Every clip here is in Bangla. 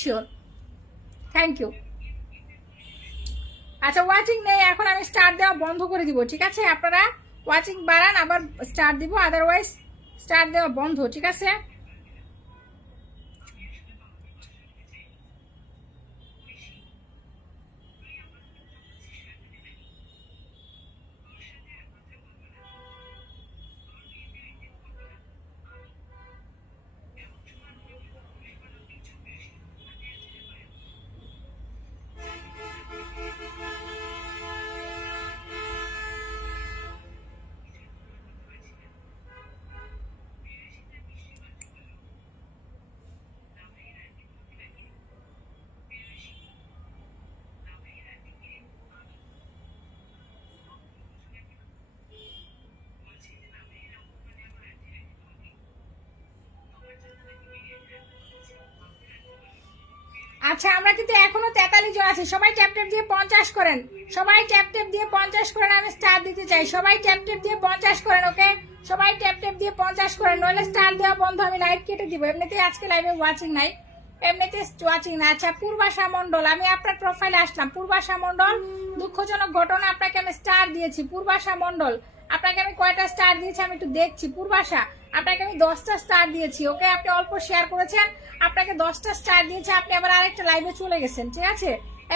শিওর। Thank you. আচ্ছা ওয়াচিং নেই এখন, আমি স্টার দেওয়া বন্ধ করে দিব, ঠিক আছে? আপনারা ওয়াচিং বাড়ান, আবার স্টার দিব, আদারওয়াইজ স্টার দেওয়া বন্ধ, ঠিক আছে? আচ্ছা আমরা কিন্তু এখনো 43 জন আছে, সবাই ট্যাপ ট্যাপ দিয়ে 50 করেন, সবাই ট্যাপ ট্যাপ দিয়ে 50 করেন, আমি স্টার দিতে চাই, সবাই ট্যাপ ট্যাপ দিয়ে 50 করেন, ওকে? সবাই ট্যাপ ট্যাপ দিয়ে 50 করেন, নইলে স্টার দেওয়া বন্ধ, আমি লাইভ কেটে দিব। এমনিতেই আজকে লাইভে ওয়াচিং নাই, এমনিতে ওয়াচিং না। আচ্ছা পূর্বাশা মন্ডল, আমি আপনার প্রোফাইলে আসলাম। পূর্বাশা মন্ডল, দুঃখজনক ঘটনা, আপনাকে আমি স্টার দিয়েছি। পূর্বাশা মন্ডল, আপনাকে আমি কয়টা স্টার দিয়েছি আমি একটু দেখছি। পূর্বাশা, আপনাকে আমি 10টা স্টার দিয়েছি, ওকে? আপনি অল্প শেয়ার করেছেন, আপনাকে 10টা স্টার দিয়েছে, আপনি আবার আরেকটা লাইভে চলে গেছেন, ঠিক আছে?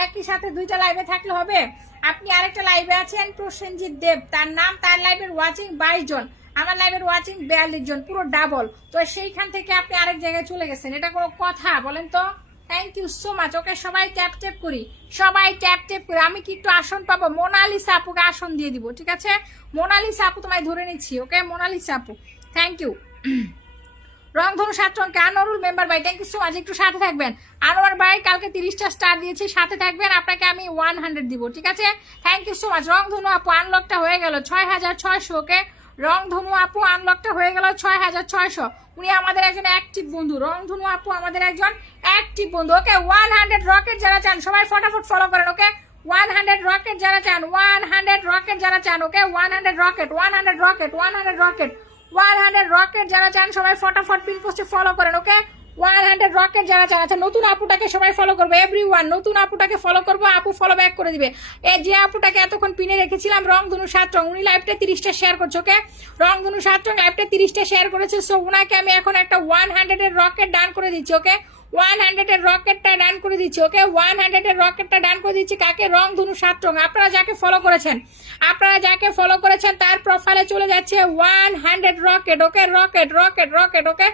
একই সাথে 2টা লাইভে থাকলে হবে? আপনি আরেকটা লাইভে আছেন প্রসেনজিৎ দেব, তার নাম, তার লাইভের ওয়াচিং 22 জন, আমার লাইভের ওয়াচিং 42 জন, পুরো ডাবল। তো সেইখান থেকে আপনি আরেক জায়গায় চলে গেছেন, এটা কোনো কথা বলেন তো? থ্যাংক ইউ সো মাচ, ওকে? সবাই ট্যাপ ট্যাপ করি, সবাই ট্যাপ ট্যাপ করি। আমি কি একটু আসন পাবো? মোনালিসা আপুকে আসন দিয়ে দিব, ঠিক আছে? মোনালিসা আপু তোমায় ধরে নিচ্ছি, ওকে? মোনালিসা আপু, থ্যাংক ইউ। রংধনু 7 রঙকে আনোয়ারুল মেম্বার ভাই, থ্যাংক ইউ সো মাচ, একটু সাথে থাকবেন। আনোয়ার ভাই কালকে 30টা স্টার দিয়েছি, সাথে থাকবেন, আপনাকে আমি 100 দিব, ঠিক আছে? Thank you so much. রংধনু আপু আনলকটা হয়ে গেল 6600, ওকে? রংধনু আপু আনলকটা হয়ে গেল 6600, উনি আমাদের একজন অ্যাক্টিভ বন্ধু। রংধনু আপু আমাদের একজন অ্যাক্টিভ বন্ধু, ওকে? 100 রকেট যারা চান সবাই ফটাফট ফলো করেন, ওকে? 100 রকেট যারা চান, 100 রকেট যারা চান, ওকে? 100 রকেট, 100 রকেট, 100 রকেট, 100 রকেট যারা চান সবাই ফটাফট পিন পোস্টে ফলো করেন, ওকে? 100 রকেট যারা চান। আচ্ছা নতুন আপুটাকে সবাই ফলো করবে, এভরিওয়ান নতুন আপুটাকে ফলো করবো, আপু ফলো ব্যাক করে দিবে। এই যে আপুটাকে এতক্ষণ পিনে রেখেছিলাম, রংধনু 7 রং, উনি লাইভটা 30টা শেয়ার করছে, ওকে? রংধনু 7 রং লাইভটা 30টা শেয়ার করেছে, সো উনাকে আমি এখন একটা 100 এর রকেট ডান করে দিচ্ছি, ওকে? 100 এর রকেটটা ডান করে দিচ্ছি, ওকে? 100 এর রকেটটা ডান করে দিচ্ছি কাকে? রংধনু 7 রং। আপনারা যাকে ফলো করেছেন, আপনারা যাকে ফলো করেছেন তার প্রোফাইলে চলে যাচ্ছে 100 রকেট, ওকে? রকেট রকেট রকেট, ওকে?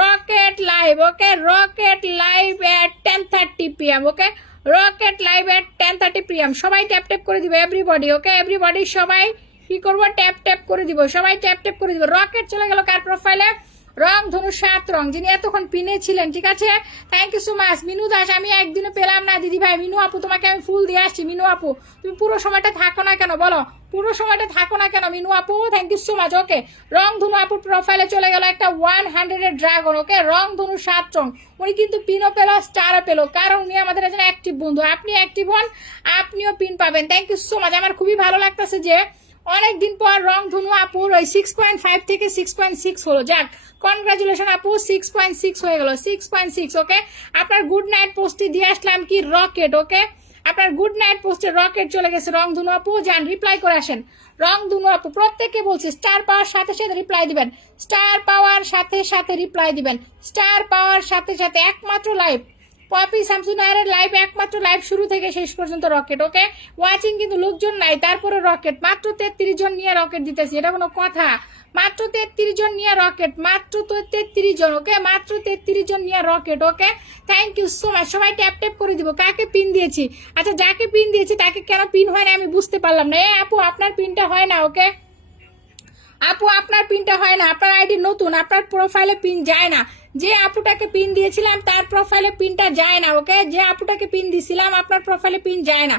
রকেট লাইভ, ওকে? রকেট লাইভ এট 10:30 PM, ওকে? রকেট লাইভ এট 10:30 PM। সবাই ট্যাপ ট্যাপ করে দিবে, এভরিবডি, ওকে? এভরিবডি সবাই কি করবো? ট্যাপ ট্যাপ করে দিব, সবাই ট্যাপ ট্যাপ করে দিব। রকেট চলে গেল কার প্রোফাইলে? রংধনু 7 রং, যিনি এতক্ষণ পিনে ছিলেন, ঠিক আছে? Thank you so much. Minu Das, আমি একদিনও পেলাম না দিদি ভাই। মিনু আপু তোমাকে আমি ফুল দিয়ে আসছি। মিনু আপু তুমি পুরো সময়টা থাকো না কেন বলো? পুরো সময়টা থাকো না কেন মিনু আপু? থ্যাংক ইউ সো মাচ, ওকে? রংধনু আপুর প্রোফাইলে চলে গেল একটা 100 এর ড্রাগন, ওকে? রংধনু 7 রং, উনি কিন্তু পিনও পেলো, স্টারও পেলো, কারণ উনি আমাদের একজন অ্যাক্টিভ বন্ধু। আপনি অ্যাক্টিভ হন, আপনিও পিন পাবেন। Thank you so much. আমার খুবই ভালো লাগতেছে যে অনেকদিন পর রংধনু আপুর ওই 6.5 থেকে 6.6 হলো। যাক, কনগ্রাচুলেশন আপু, 6.6 হয়ে গেল, 6.6, ওকে? আপনার গুড নাইট পোস্টে দিয়ে আসলাম কি রকেট, ওকে? আপনার গুড নাইট পোস্টে রকেট চলে গেছে। রংধনু আপু যান, রিপ্লাই করে আসেন। রংধনু আপু প্রত্যেককে বলছে স্টার পাওয়ার সাথে সাথে রিপ্লাই দিবেন, স্টার পাওয়ার সাথে সাথে রিপ্লাই দিবেন, স্টার পাওয়ার সাথে সাথে। একমাত্র লাইভ পপি শামসুনায়ের লাইভ, একমাত্র লাইভ শুরু থেকে শেষ পর্যন্ত রকেট, ওকে? ওয়াচিং কিন্তু লোকজন নাই, তারপরে রকেট। মাত্র 33 জন নিয়ে রকেট দিতেছি, এটা কোনো কথা? মাত্র 33 জন নিয়ে রকেট, মাত্র 33 জন, ওকে? মাত্র 33 জন নিয়ে rocket, okay? Thank you so much. সবাই ট্যাপ ট্যাপ করে দিব। কাকে পিন দিয়েছি? আচ্ছা যাকে পিন দিয়েছি তাকে কেন পিন হয় না আমি বুঝতে পারলাম না। আপু আপনার পিনটা হয় না, ওকে? আপু আপনার পিনটা হয় না, আপনার আইডি নতুন, আপনার প্রোফাইলে পিন যায় না। যে আপুটাকে পিন দিয়েছিলাম তার প্রোফাইলে পিনটা যায় না, ওকে? যে আপুটাকে পিন দিয়েছিলাম আপনার প্রোফাইলে পিন যায় না।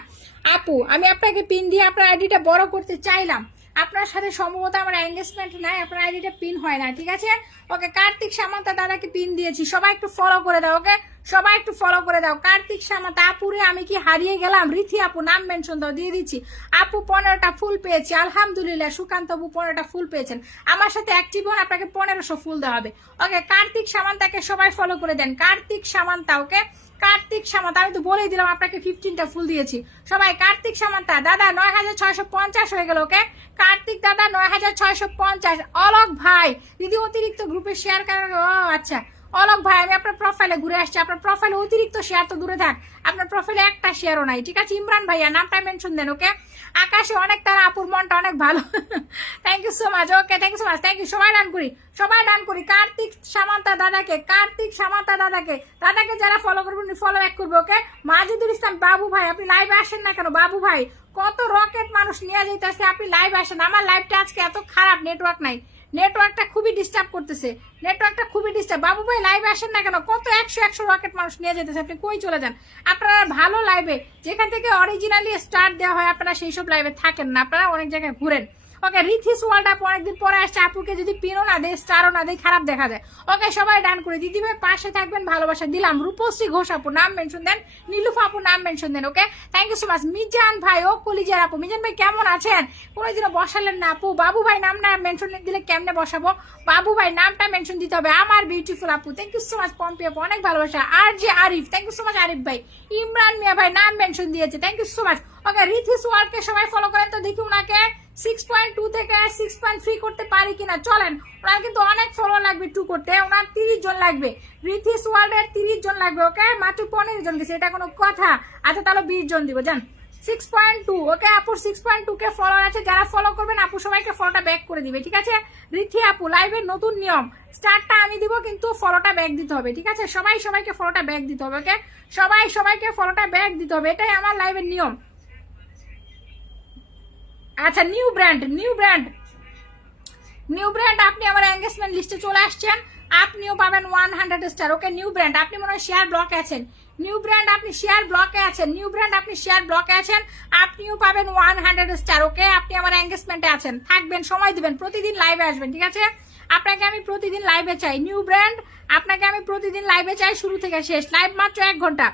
আপু আমি আপনাকে পিন দিয়ে আপনার আইডিটা বড় করতে চাইলাম, আপনার সাথে সম্ভবত আমার এঙ্গেজমেন্ট নাই, আপনার আইডিটা পিন হয় না, ঠিক আছে? ওকে, কার্তিক সামন্তা দাদাকে পিন দিয়েছি, সবাই একটু ফলো করে দাও, ওকে? সবাই একটু ফলো করে দাও। কার্তিক সামন্তা আপুরে আমি কি হারিয়ে গেলাম? রিথি আপু নাম মেনশন দাও, দিয়ে দিচ্ছি। আপু 15টা ফুল পেয়েছি, আলহামদুলিল্লাহ। সুকান্ত আপু 15টা ফুল পেয়েছেন, আমার সাথে অ্যাক্টিভ হন, আপনাকে 1500 ফুল দেওয়া হবে, ওকে? কার্তিক সামন্তাকে সবাই ফলো করে দেন, কার্তিক সামন্তা, ওকে? কার্তিক সামান্তা, আমি তো বলেই দিলাম আপনাকে 15টা ফুল দিয়েছি। সবাই কার্তিক সামান্তা দাদা 9650 হয়ে গেল। ওকে কার্তিক দাদা 9650। অলোক ভাই দিদি অতিরিক্ত গ্রুপে শেয়ার করার, ও আচ্ছা অলোক ভাই আমি আপনার প্রোফাইলে ঘুরে আসছি, আপনার প্রোফাইলে অতিরিক্ত শেয়ার তো দূরে থাক, আপনার প্রোফাইলে একটা শেয়ারও নাই, ঠিক আছে। ইমরান ভাইয়া নামটা মেনশন দেন। ওকে আকাশে অনেক তারা, আপুর মনটা অনেক ভালো। Thank you so much. Okay thank you so much, thank you. সবাই ডান করি, সবাই ডান করি। কার্তিক সামান্তা দাদাকে, কার্তিক সামান্তা দাদাকে, দাদাকে যারা ফলো করবেন ফলো ব্যাক করবে। ওকে মাজিদুল ইসলাম বাবু ভাই আপনি লাইভে আসেন না কেন? বাবু ভাই কত রকেট মানুষ নিয়ে যাইতেছে, আপনি লাইভ আসেন। আমার লাইভটা আজকে এত খারাপ, নেটওয়ার্ক নাই, নেটওয়ার্কটা খুবই ডিস্টার্ব করতেছে, নেটওয়ার্কটা খুবই ডিস্টার্ব। বাবু ভাই লাইভে আসেন না কেন? কত 100 রকেট মানুষ নিয়ে যেতেছে, আপনি কই চলে যান? আপনারা ভালো লাইভে যেখান থেকে অরিজিনালি স্টার্ট দেওয়া হয় আপনারা সেই সব লাইভে থাকেন না, আপনারা অনেক জায়গায় ঘুরেন। ওকে রিথিস ওয়ার্ল্ড আপ অনেকদিন পরে আসছে, আপুকে যদি পিনও না দেয় স্টারও না দেয় খারাপ দেখা যায়। ওকে সবাই ডান করে দিদি ভাই পাশে থাকবেন, ভালোবাসা দিলাম। রূপশ্রী ঘোষ আপু নাম মেনশন দেন, নীলুফা আপু নাম মেনশন দেন। Okay thank you so much. Mizan ভাই ও কলিজার আপু, মিজান ভাই কেমন আছেন? কোনোদিনও বসালেন না আপু। বাবু ভাই নামটা মেনশন দিলে কেমনে বসাবো? বাবু ভাই নামটা মেনশন দিতে হবে। আমার বিউটিফুল আপু thank you so much. Pompi আপু অনেক ভালোবাসা। আর যে Arif thank you so much. Arif ভাই ইমরান মিয়া ভাই নাম মেনশন দিয়েছে, thank you so much. Okay রিথিস ওয়ার্ল্ডকে সবাই ফলো করেন তো দেখি ওনাকে 6.2 থেকে 6.3 করতে পারি কিনা। চলেন, ওনার কিন্তু অনেক ফলো লাগবে 2 করতে, ওনার 30 জন লাগবে। রিথিস ওয়ার্ল্ডের 30 জন লাগবে। ওকে মাত্র 15 জন গেছে, এটা কোনো কথা? আচ্ছা তাহলে 20 জন দিব যান। 6.2 ওকে আপুর 6.2 কে ফলো আছে, যারা ফলো করবেন আপু সবাইকে ফলোটা ব্যাক করে দিবে, ঠিক আছে। রিথি আপু লাইভের নতুন নিয়ম, স্টারটা আমি দিব কিন্তু ফলোটা ব্যাক দিতে হবে, ঠিক আছে। সবাই সবাইকে ফলোটা ব্যাক দিতে হবে। ওকে সবাই সবাইকে ফলোটা ব্যাক দিতে হবে, এটাই আমার লাইভের নিয়ম। আচ্ছা new brand, new brand, new brand আপনি আমার এঙ্গেজমেন্ট লিস্টে চলে আসছেন, আপনিও পাবেন 100 স্টার। ওকে নিউ ব্র্যান্ড আপনি মনে হয় শেয়ার ব্লকে আছেন, নিউ ব্র্যান্ড আপনি শেয়ার ব্লকে আছেন, নিউ ব্র্যান্ড আপনি শেয়ার ব্লকে আছেন, আপনিও পাবেন 100 স্টার। ওকে আপনি আমার এঙ্গেজমেন্টে আছেন, থাকবেন, সময় দিবেন, প্রতিদিন লাইভে আসবেন, ঠিক আছে। আপনাকে আমি প্রতিদিন লাইভে চাই, নিউ ব্র্যান্ড আপনাকে আমি প্রতিদিন লাইভে চাই, শুরু থেকে শেষ। লাইভ মাত্র 1 ঘন্টা,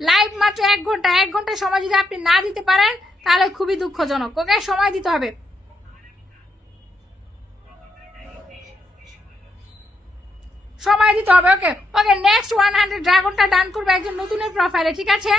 লাইভ মাত্র 1 ঘন্টা, 1 ঘন্টা সময় যদি আপনি না দিতে পারেন তাহলে খুবই দুঃখজনক। ওকে সময় দিতে হবে, সময় দিতে হবে। ওকে ওকে নেক্সট 100 ড্রাগনটা ডান করবে একজন নতুনের প্রোফাইলে, ঠিক আছে।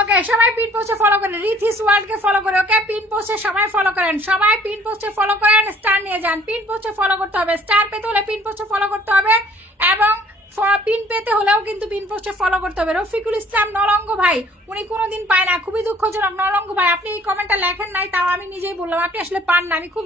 ওকে সবাই পিন পোস্টে ফলো করেন, রিথিস ওয়ার্ল্ড কে ফলো করে। ওকে পিন পোস্টে সবাই ফলো করেন, সবাই পিন পোস্টে ফলো করেন, স্টার নিয়ে যান। পিন পোস্টে ফলো করতে হবে, স্টার পেতে হলে পিন পোস্টে ফলো করতে হবে, এবং পিন পেতে হলেও কিন্তু পিন পোস্টে ফলো করতে হবে। রফিকুল ইসলাম নলঙ্গ ভাই উনি কোনোদিন পায় না, খুবই দুঃখজনক। নলঙ্গ ভাই আপনি এই কমেন্টটা লেখেন নাই, তাও আমি নিজেই বললাম আপনি আসলে পান না, আমি খুব